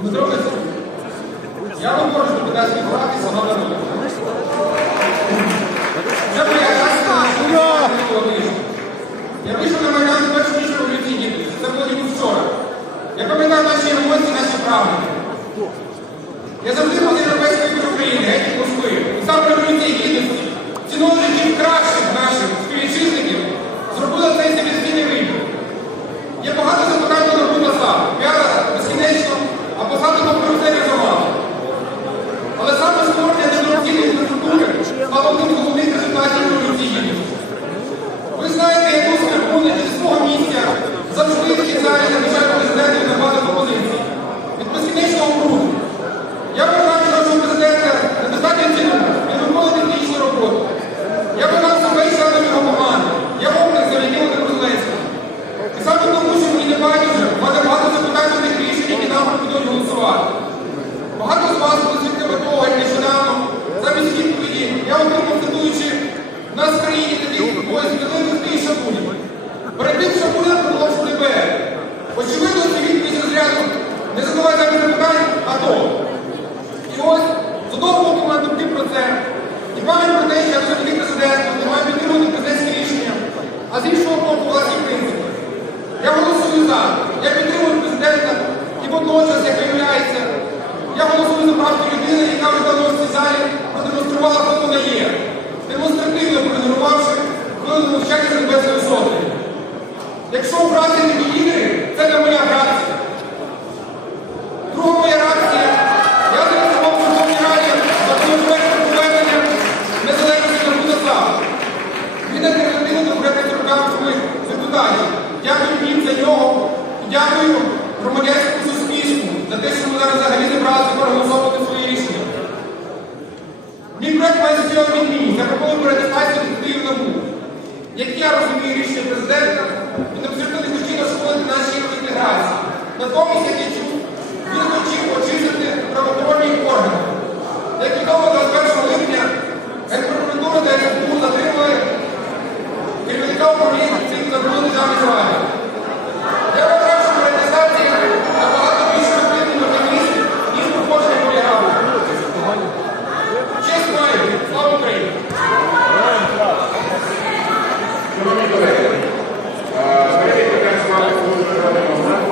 Дмитро Олексійович, я вам можу депутатської фракції на народу». Це моя тижня. Я вийшов на Майдан першу ніч революції гідності. Це було йому вчора. Я пам'ятаю наші емоції, наші прагнення. Я завжди був з скрипуни зі свого місця завжди цій залі захищають президентів на багато пропозицій. Від безкінечного бруду. Я вважаю, нашого президента недостатньо ціну, він виконує технічну роботу. Я вважав себе і членом його команди. Я образ завдяки Володимиру. І саме тому, що мені не байдуже, мене багато запитань до тих рішень, які нам пропонують голосувати. Багато з вас були свідками того, як нещодавно замість відповіді я отримав боку має думки про це. І пам'ять про те, що я все-таки президент, не маю підтримувати президентські рішення, а з іншого боку власні принципи. Я голосую за. Я підтримую президента і водночас, як виявляється, я голосую за правду людини, яка вже давно в цій залі продемонструвала, хто вона є, демонстративно проігнорувавши хвилину мовчання з Небесною Сотою. Якщо брати такі ігри, це не моя фракція. Друга моя реакція. Я зареєстрував в Верховній Раді законопроект про повернення незалежності на Будаса. Він альтернативно до проєкту рукавцями депутатів. Дякую їм за нього і дякую громадянському суспільству за те, що ми зараз взагалі зібралися проголосовувати свої рішення. Мій проект має відмінність. Я пропоную передати НАБУ. Як я розумію рішення президента, Come on.